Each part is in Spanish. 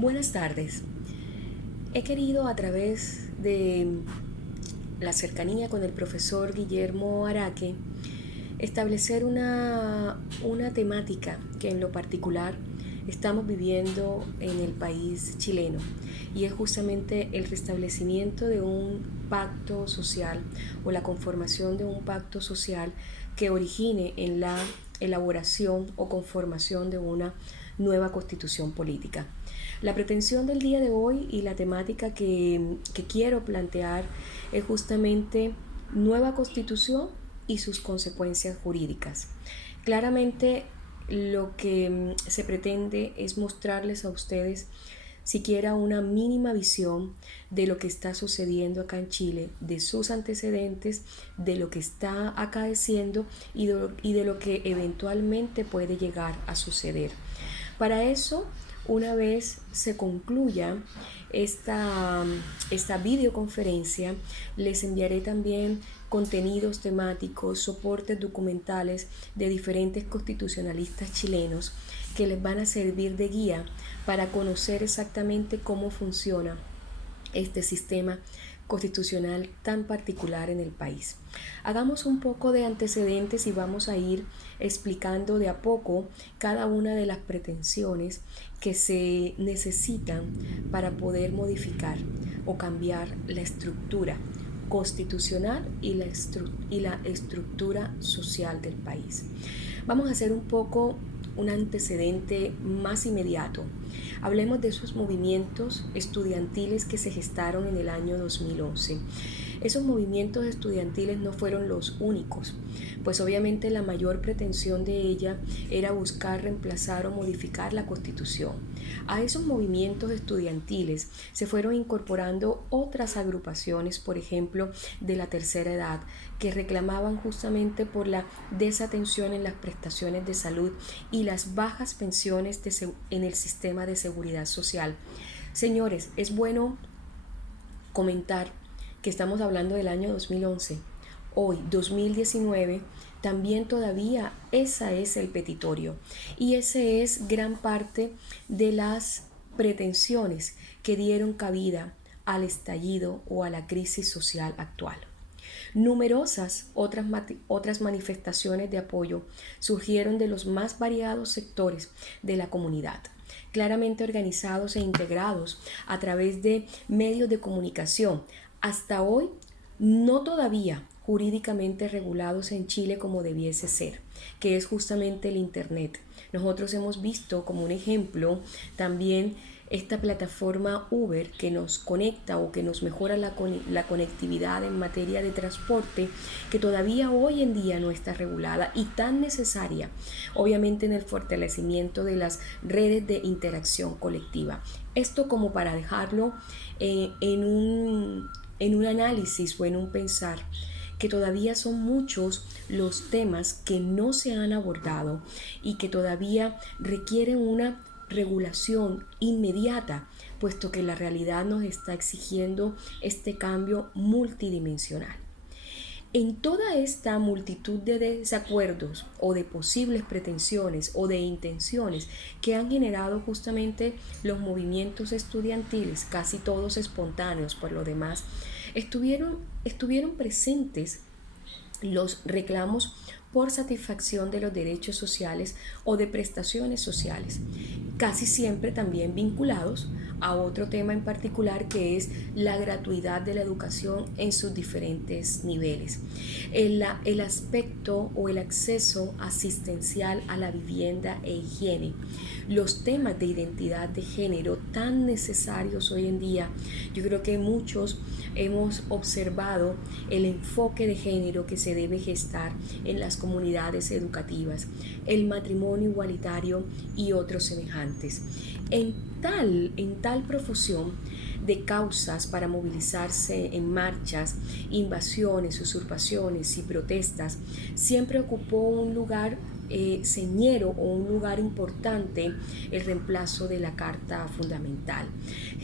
Buenas tardes. He querido a través de la cercanía con el profesor Guillermo Araque establecer una temática que en lo particular estamos viviendo en el país chileno, y es justamente el restablecimiento de un pacto social o la conformación de un pacto social que origine en la elaboración o conformación de una nueva constitución política. La pretensión del día de hoy y la temática que quiero plantear es justamente nueva constitución y sus consecuencias jurídicas. Claramente lo que se pretende es mostrarles a ustedes siquiera una mínima visión de lo que está sucediendo acá en Chile, de sus antecedentes, de lo que está acaeciendo y de lo que eventualmente puede llegar a suceder. Para eso, una vez se concluya esta videoconferencia, les enviaré también contenidos temáticos, soportes documentales de diferentes constitucionalistas chilenos que les van a servir de guía para conocer exactamente cómo funciona este sistema constitucional tan particular en el país. Hagamos un poco de antecedentes y vamos a ir explicando de a poco cada una de las pretensiones que se necesitan para poder modificar o cambiar la estructura constitucional y la estructura social del país. Vamos a hacer un poco un antecedente más inmediato. Hablemos de esos movimientos estudiantiles que se gestaron en el año 2011. Esos movimientos estudiantiles no fueron los únicos, pues obviamente la mayor pretensión de ella era buscar reemplazar o modificar la Constitución. A esos movimientos estudiantiles se fueron incorporando otras agrupaciones, por ejemplo, de la tercera edad, que reclamaban justamente por la desatención en las prestaciones de salud y las bajas pensiones en el sistema de seguridad social. Señores, es bueno comentar que estamos hablando del año 2011. Hoy, 2019, también todavía ese es el petitorio y ese es gran parte de las pretensiones que dieron cabida al estallido o a la crisis social actual. Numerosas otras manifestaciones de apoyo surgieron de los más variados sectores de la comunidad, claramente organizados e integrados a través de medios de comunicación, hasta hoy no todavía jurídicamente regulados en Chile como debiese ser, que es justamente el Internet. Nosotros hemos visto como un ejemplo también esta plataforma Uber que nos conecta o que nos mejora la conectividad en materia de transporte, que todavía hoy en día no está regulada y tan necesaria, obviamente, en el fortalecimiento de las redes de interacción colectiva. Esto como para dejarlo en un análisis o en un pensar que todavía son muchos los temas que no se han abordado y que todavía requieren una regulación inmediata, puesto que la realidad nos está exigiendo este cambio multidimensional. En toda esta multitud de desacuerdos o de posibles pretensiones o de intenciones que han generado justamente los movimientos estudiantiles, casi todos espontáneos por lo demás, estuvieron presentes los reclamos por satisfacción de los derechos sociales o de prestaciones sociales, casi siempre también vinculados a otro tema en particular, que es la gratuidad de la educación en sus diferentes niveles, el aspecto o el acceso asistencial a la vivienda e higiene, los temas de identidad de género tan necesarios hoy en día. Yo creo que muchos hemos observado el enfoque de género que se debe gestar en las comunidades educativas, el matrimonio igualitario y otros semejantes. En tal profusión de causas para movilizarse en marchas, invasiones, usurpaciones y protestas, siempre ocupó un lugar señero o un lugar importante el reemplazo de la Carta Fundamental.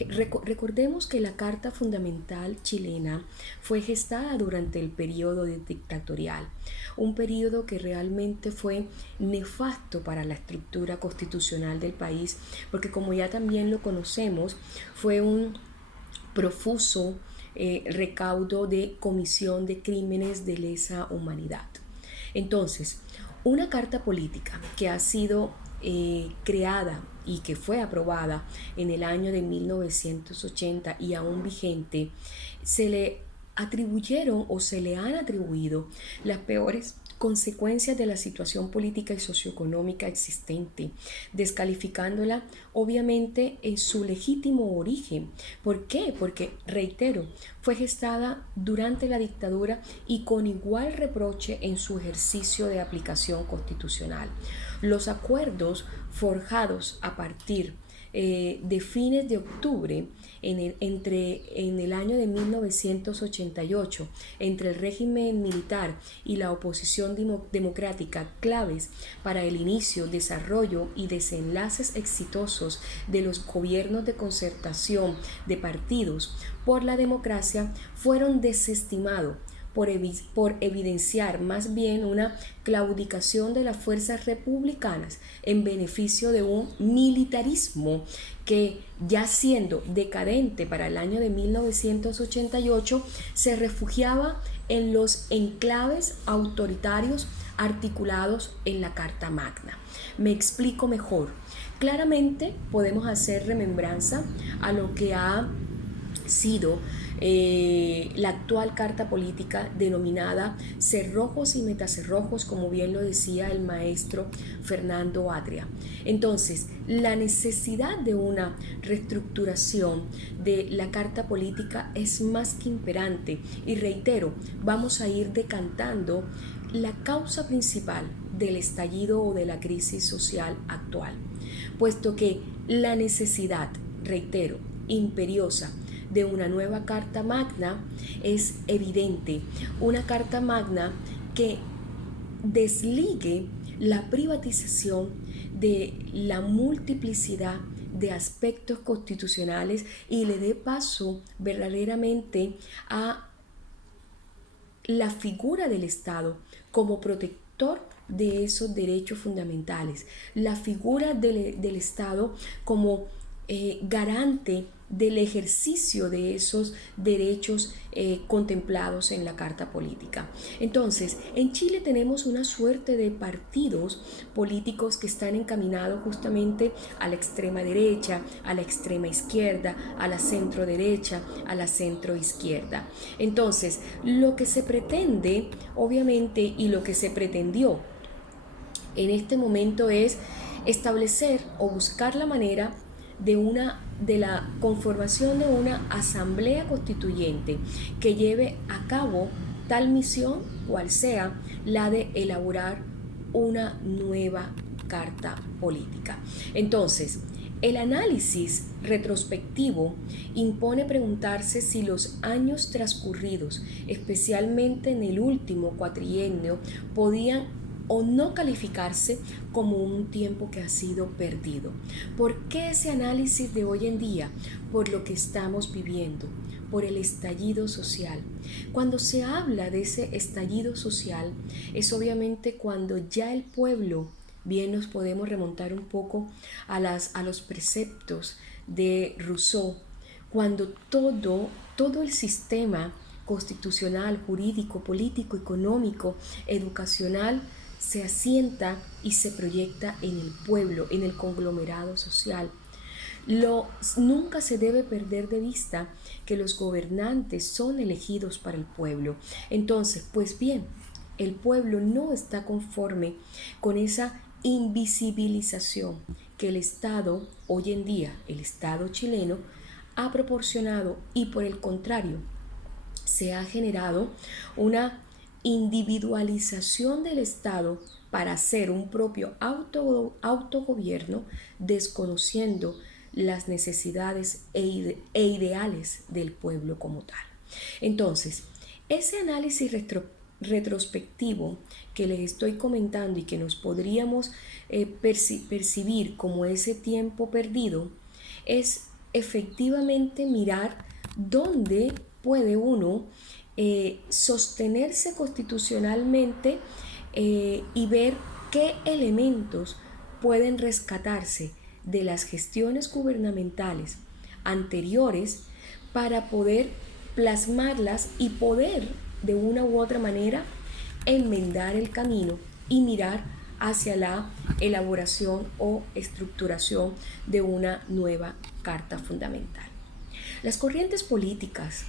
Recordemos que la Carta Fundamental chilena fue gestada durante el periodo dictatorial, un periodo que realmente fue nefasto para la estructura constitucional del país, porque como ya también lo conocemos, fue un profuso recaudo de comisión de crímenes de lesa humanidad. Entonces, una carta política que ha sido creada y que fue aprobada en el año de 1980 y aún vigente, se le atribuyeron o se le han atribuido las peores consecuencias de la situación política y socioeconómica existente, descalificándola obviamente en su legítimo origen. ¿Por qué? Porque, reitero, fue gestada durante la dictadura y con igual reproche en su ejercicio de aplicación constitucional. Los acuerdos forjados a partir de fines de octubre en el año de 1988 entre el régimen militar y la oposición democrática, claves para el inicio, desarrollo y desenlaces exitosos de los gobiernos de concertación de partidos por la democracia, fueron desestimados por evidenciar más bien una claudicación de las fuerzas republicanas en beneficio de un militarismo que, ya siendo decadente para el año de 1988, se refugiaba en los enclaves autoritarios articulados en la Carta Magna. Me explico mejor. Claramente podemos hacer remembranza a lo que ha sido la actual carta política denominada cerrojos y metacerrojos, como bien lo decía el maestro Fernando Atria. Entonces, la necesidad de una reestructuración de la carta política es más que imperante y, reitero, vamos a ir decantando la causa principal del estallido o de la crisis social actual, puesto que la necesidad, reitero, imperiosa de una nueva Carta Magna es evidente. Una Carta Magna que desligue la privatización de la multiplicidad de aspectos constitucionales y le dé paso verdaderamente a la figura del Estado como protector de esos derechos fundamentales, la figura del Estado como garante del ejercicio de esos derechos contemplados en la Carta Política. Entonces, en Chile tenemos una suerte de partidos políticos que están encaminados justamente a la extrema derecha, a la extrema izquierda, a la centro derecha, a la centro izquierda. Entonces, lo que se pretende, obviamente, y lo que se pretendió en este momento es establecer o buscar la manera de la conformación de una asamblea constituyente que lleve a cabo tal misión, cual sea la de elaborar una nueva carta política. Entonces, el análisis retrospectivo impone preguntarse si los años transcurridos, especialmente en el último cuatrienio, podían o no calificarse como un tiempo que ha sido perdido. ¿Por qué ese análisis de hoy en día? Por lo que estamos viviendo, por el estallido social. Cuando se habla de ese estallido social, es obviamente cuando ya el pueblo, bien nos podemos remontar un poco a los preceptos de Rousseau, cuando todo el sistema constitucional, jurídico, político, económico, educacional, se asienta y se proyecta en el pueblo, en el conglomerado social. Nunca se debe perder de vista que los gobernantes son elegidos para el pueblo. Entonces, pues bien, el pueblo no está conforme con esa invisibilización que el Estado, hoy en día, el Estado chileno, ha proporcionado y por el contrario, se ha generado una individualización del Estado para hacer un propio autogobierno, desconociendo las necesidades e ideales del pueblo como tal. Entonces, ese análisis retrospectivo que les estoy comentando y que nos podríamos percibir como ese tiempo perdido es efectivamente mirar dónde puede uno sostenerse constitucionalmente y ver qué elementos pueden rescatarse de las gestiones gubernamentales anteriores para poder plasmarlas y poder de una u otra manera enmendar el camino y mirar hacia la elaboración o estructuración de una nueva carta fundamental. Las corrientes políticas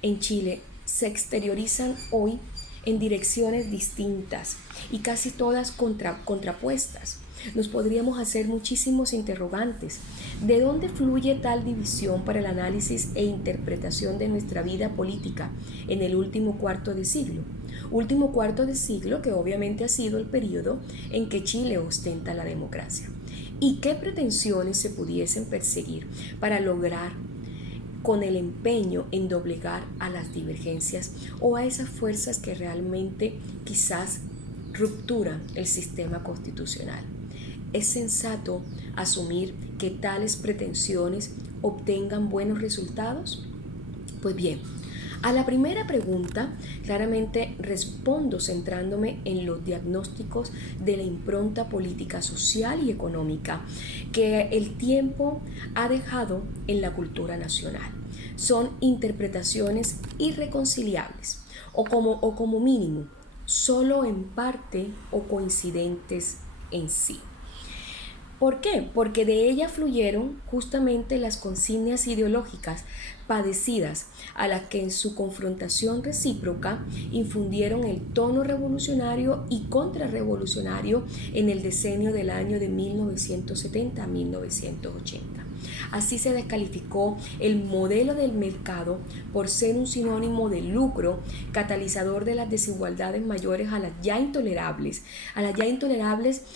en Chile se exteriorizan hoy en direcciones distintas y casi todas contrapuestas. Nos podríamos hacer muchísimos interrogantes. ¿De dónde fluye tal división para el análisis e interpretación de nuestra vida política en el último cuarto de siglo? Último cuarto de siglo que obviamente ha sido el periodo en que Chile ostenta la democracia. ¿Y qué pretensiones se pudiesen perseguir para lograr con el empeño en doblegar a las divergencias o a esas fuerzas que realmente quizás rupturan el sistema constitucional? ¿Es sensato asumir que tales pretensiones obtengan buenos resultados? Pues bien, a la primera pregunta claramente respondo centrándome en los diagnósticos de la impronta política, social y económica que el tiempo ha dejado en la cultura nacional. Son interpretaciones irreconciliables o como mínimo solo en parte o coincidentes en sí. ¿Por qué? Porque de ella fluyeron justamente las consignas ideológicas padecidas a las que en su confrontación recíproca infundieron el tono revolucionario y contrarrevolucionario en el decenio del año de 1970 a 1980. Así se descalificó el modelo del mercado por ser un sinónimo de lucro, catalizador de las desigualdades mayores a las ya intolerables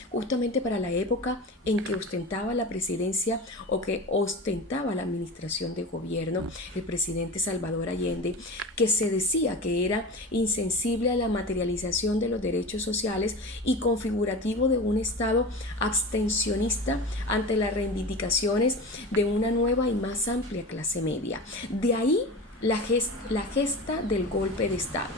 justamente para la época en que ostentaba la presidencia o que ostentaba la administración de gobierno el presidente Salvador Allende, que se decía que era insensible a la materialización de los derechos sociales y configurativo de un Estado abstencionista ante las reivindicaciones de una nueva y más amplia clase media. De ahí la gesta del golpe de Estado.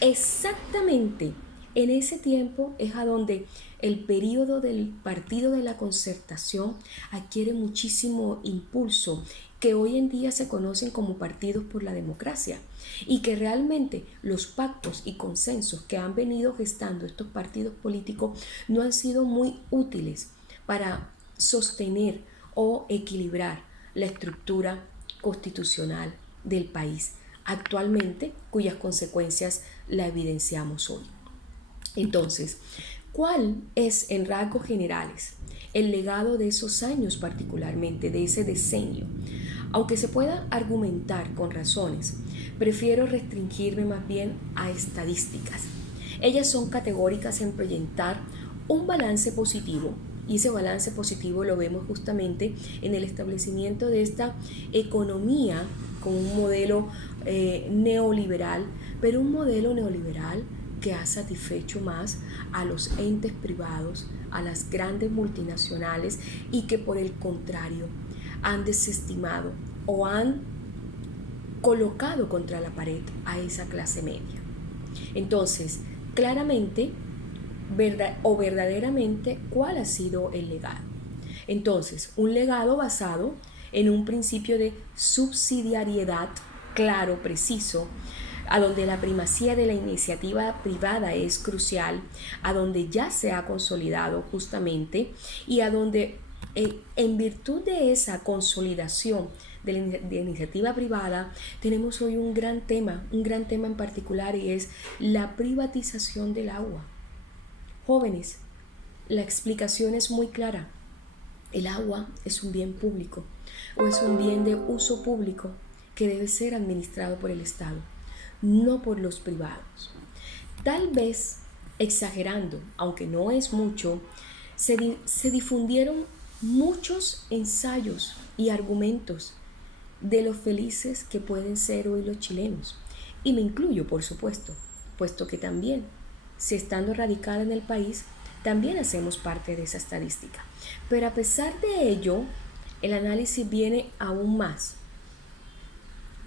Exactamente en ese tiempo es a donde el periodo del Partido de la Concertación adquiere muchísimo impulso, que hoy en día se conocen como partidos por la democracia, y que realmente los pactos y consensos que han venido gestando estos partidos políticos no han sido muy útiles para sostener o equilibrar la estructura constitucional del país actualmente, cuyas consecuencias la evidenciamos hoy. Entonces, ¿cuál es en rasgos generales el legado de esos años, particularmente de ese decenio? Aunque se pueda argumentar con razones, prefiero restringirme más bien a estadísticas. Ellas son categóricas en proyectar un balance positivo, y ese balance positivo lo vemos justamente en el establecimiento de esta economía con un modelo neoliberal, pero un modelo neoliberal que ha satisfecho más a los entes privados, a las grandes multinacionales, y que por el contrario han desestimado o han colocado contra la pared a esa clase media. Entonces, claramente verdaderamente, ¿cuál ha sido el legado? Entonces, un legado basado en un principio de subsidiariedad claro, preciso, a donde la primacía de la iniciativa privada es crucial, a donde ya se ha consolidado justamente, y a donde en virtud de esa consolidación de la iniciativa privada tenemos hoy un gran tema en particular, y es la privatización del agua. Jóvenes, la explicación es muy clara. El agua es un bien público o es un bien de uso público que debe ser administrado por el Estado, no por los privados. Tal vez, exagerando, aunque no es mucho, se difundieron muchos ensayos y argumentos de lo felices que pueden ser hoy los chilenos. Y me incluyo, por supuesto, puesto que también, si estando radicada en el país, también hacemos parte de esa estadística. Pero a pesar de ello, el análisis viene aún más.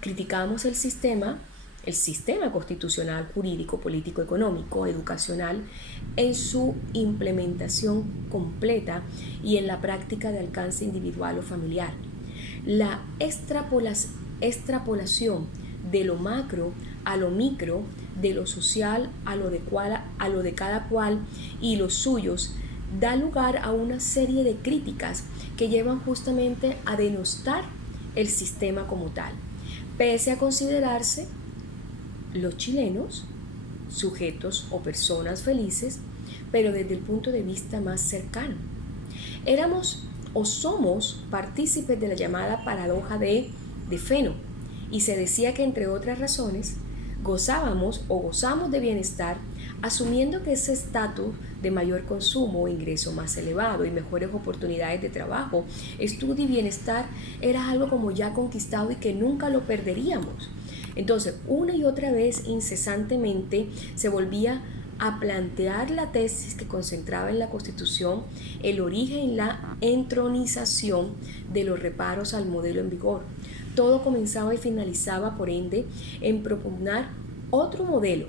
Criticamos el sistema constitucional, jurídico, político, económico, educacional, en su implementación completa y en la práctica de alcance individual o familiar. La extrapolación de lo macro a lo micro, de lo social a lo de cada cual y los suyos, da lugar a una serie de críticas que llevan justamente a denostar el sistema como tal, pese a considerarse los chilenos sujetos o personas felices, pero desde el punto de vista más cercano. Éramos o somos partícipes de la llamada paradoja de Feno, y se decía que, entre otras razones, gozábamos o gozamos de bienestar, asumiendo que ese estatus de mayor consumo o ingreso más elevado y mejores oportunidades de trabajo, estudio y bienestar era algo como ya conquistado y que nunca lo perderíamos. Entonces, una y otra vez, incesantemente, se volvía a plantear la tesis que concentraba en la Constitución el origen y la entronización de los reparos al modelo en vigor. Todo comenzaba y finalizaba, por ende, en propugnar otro modelo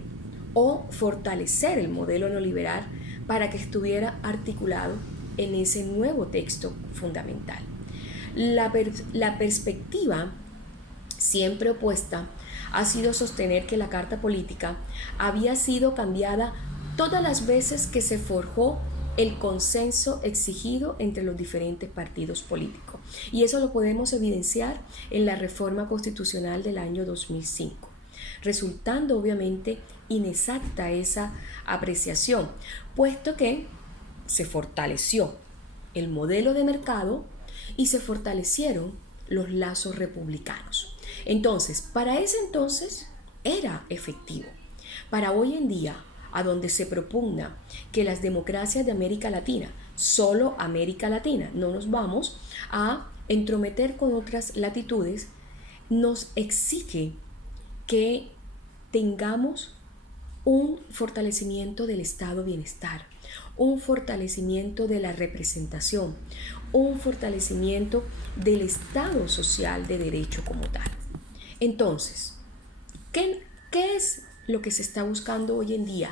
o fortalecer el modelo neoliberal para que estuviera articulado en ese nuevo texto fundamental. La perspectiva siempre opuesta ha sido sostener que la Carta Política había sido cambiada todas las veces que se forjó el consenso exigido entre los diferentes partidos políticos. Y eso lo podemos evidenciar en la reforma constitucional del año 2005, resultando obviamente inexacta esa apreciación, puesto que se fortaleció el modelo de mercado y se fortalecieron los lazos republicanos. Entonces, para ese entonces era efectivo. Para hoy en día, a donde se propugna que las democracias de América Latina, solo América Latina, no nos vamos a entrometer con otras latitudes, nos exige que tengamos un fortalecimiento del estado de bienestar, un fortalecimiento de la representación, un fortalecimiento del estado social de derecho como tal. Entonces, ¿qué es lo que se está buscando hoy en día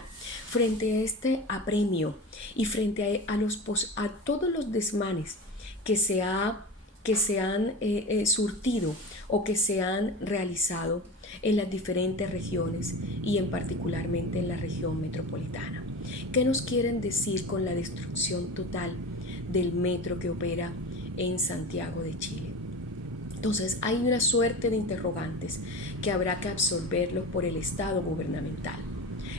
frente a este apremio y frente a todos los desmanes que se han surtido o que se han realizado en las diferentes regiones y particularmente en la región metropolitana? ¿Qué nos quieren decir con la destrucción total del metro que opera en Santiago de Chile? Entonces hay una suerte de interrogantes que habrá que absorberlos por el Estado gubernamental.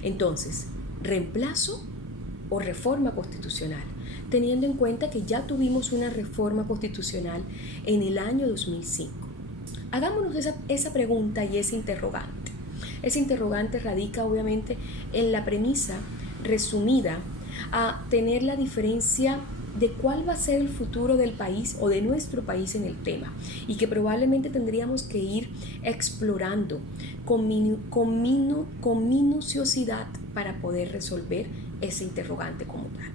Entonces, ¿reemplazo o reforma constitucional? Teniendo en cuenta que ya tuvimos una reforma constitucional en el año 2005. Hagámonos esa pregunta y ese interrogante. Ese interrogante radica obviamente en la premisa resumida a tener la diferencia de cuál va a ser el futuro del país o de nuestro país en el tema, y que probablemente tendríamos que ir explorando con minuciosidad para poder resolver ese interrogante como tal.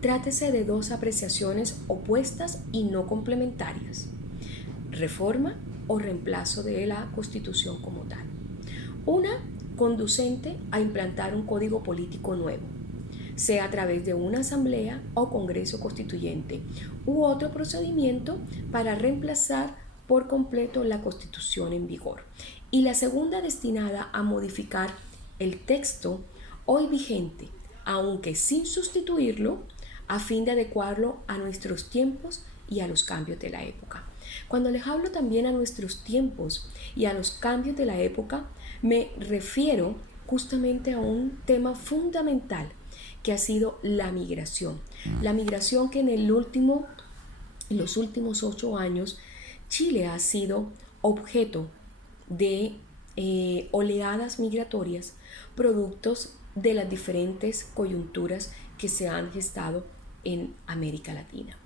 Trátese de dos apreciaciones opuestas y no complementarias: reforma o reemplazo de la Constitución como tal. Una conducente a implantar un código político nuevo, sea a través de una asamblea o congreso constituyente, u otro procedimiento para reemplazar por completo la Constitución en vigor. Y la segunda destinada a modificar el texto hoy vigente, aunque sin sustituirlo, a fin de adecuarlo a nuestros tiempos y a los cambios de la época. Cuando les hablo también a nuestros tiempos y a los cambios de la época, me refiero justamente a un tema fundamental que ha sido la migración. La migración que en los últimos 8 años Chile ha sido objeto de oleadas migratorias, productos de las diferentes coyunturas que se han gestado en América Latina.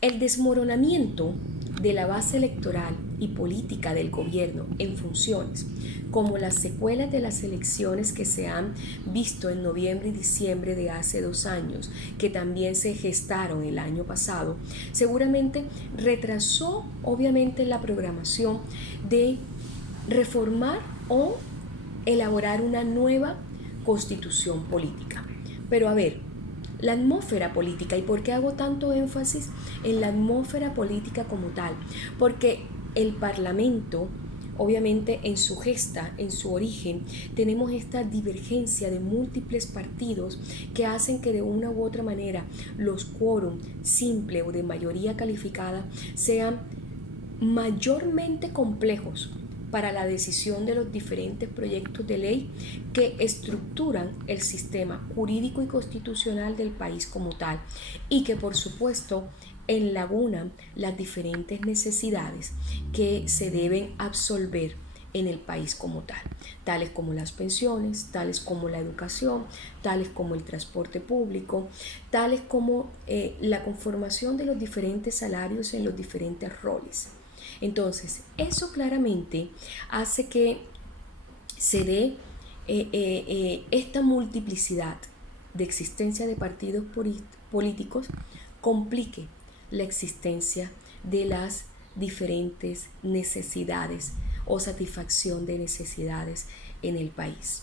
El desmoronamiento de la base electoral y política del gobierno en funciones, como las secuelas de las elecciones que se han visto en noviembre y diciembre de hace 2 años, que también se gestaron el año pasado, seguramente retrasó obviamente la programación de reformar o elaborar una nueva constitución política. Pero a ver, la atmósfera política, ¿y por qué hago tanto énfasis en la atmósfera política como tal? Porque el Parlamento, obviamente en su gesta, en su origen, tenemos esta divergencia de múltiples partidos que hacen que de una u otra manera los quórum simple o de mayoría calificada sean mayormente complejos para la decisión de los diferentes proyectos de ley que estructuran el sistema jurídico y constitucional del país como tal, y que por supuesto enlagunan las diferentes necesidades que se deben absolver en el país como tal, tales como las pensiones, tales como la educación, tales como el transporte público, tales como la conformación de los diferentes salarios en los diferentes roles. Entonces, eso claramente hace que se dé esta multiplicidad de existencia de partidos políticos, complique la existencia de las diferentes necesidades o satisfacción de necesidades en el país.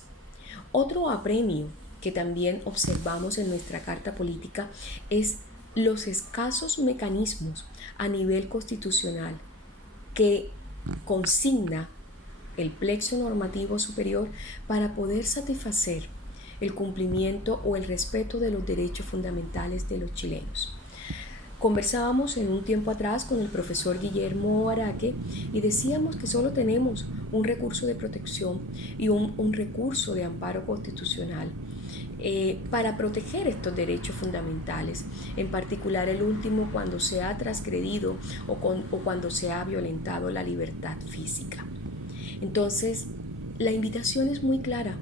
Otro apremio que también observamos en nuestra Carta Política es los escasos mecanismos a nivel constitucional que consigna el plexo normativo superior para poder satisfacer el cumplimiento o el respeto de los derechos fundamentales de los chilenos. Conversábamos en un tiempo atrás con el profesor Guillermo Araque y decíamos que solo tenemos un recurso de protección y un recurso de amparo constitucional para proteger estos derechos fundamentales, en particular el último cuando se ha transgredido o cuando se ha violentado la libertad física. Entonces, la invitación es muy clara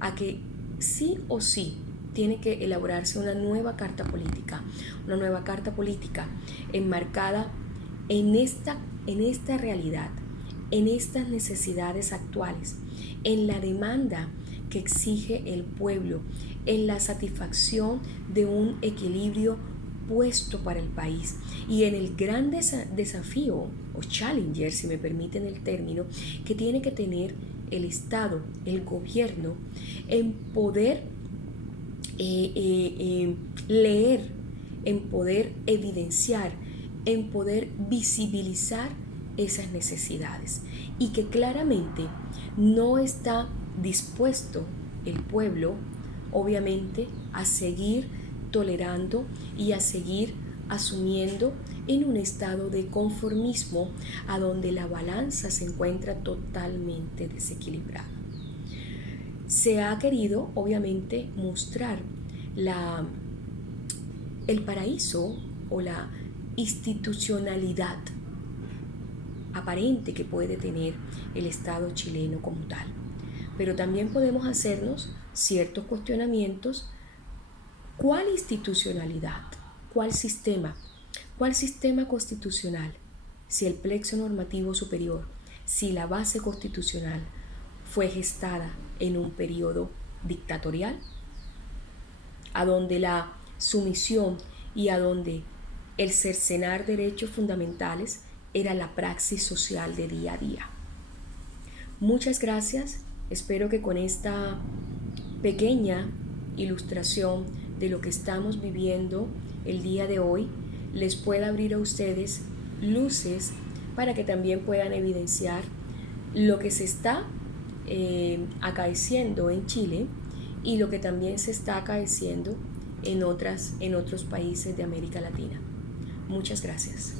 a que sí o sí tiene que elaborarse una nueva carta política enmarcada en esta realidad, en estas necesidades actuales, en la demanda que exige el pueblo, en la satisfacción de un equilibrio puesto para el país y en el gran desafío o challenger, si me permiten el término, que tiene que tener el Estado, el gobierno, en poder leer, en poder evidenciar, en poder visibilizar esas necesidades, y que claramente no está dispuesto el pueblo, obviamente, a seguir tolerando y a seguir asumiendo en un estado de conformismo a donde la balanza se encuentra totalmente desequilibrada. Se ha querido, obviamente, mostrar el paraíso o la institucionalidad aparente que puede tener el Estado chileno como tal. Pero también podemos hacernos ciertos cuestionamientos. ¿Cuál institucionalidad? ¿Cuál sistema? ¿Cuál sistema constitucional? Si el plexo normativo superior, si la base constitucional fue gestada en un periodo dictatorial, a donde la sumisión y a donde el cercenar derechos fundamentales era la praxis social de día a día. Muchas gracias. Espero que con esta pequeña ilustración de lo que estamos viviendo el día de hoy les pueda abrir a ustedes luces para que también puedan evidenciar lo que se está acaeciendo en Chile y lo que también se está acaeciendo en otros países de América Latina. Muchas gracias.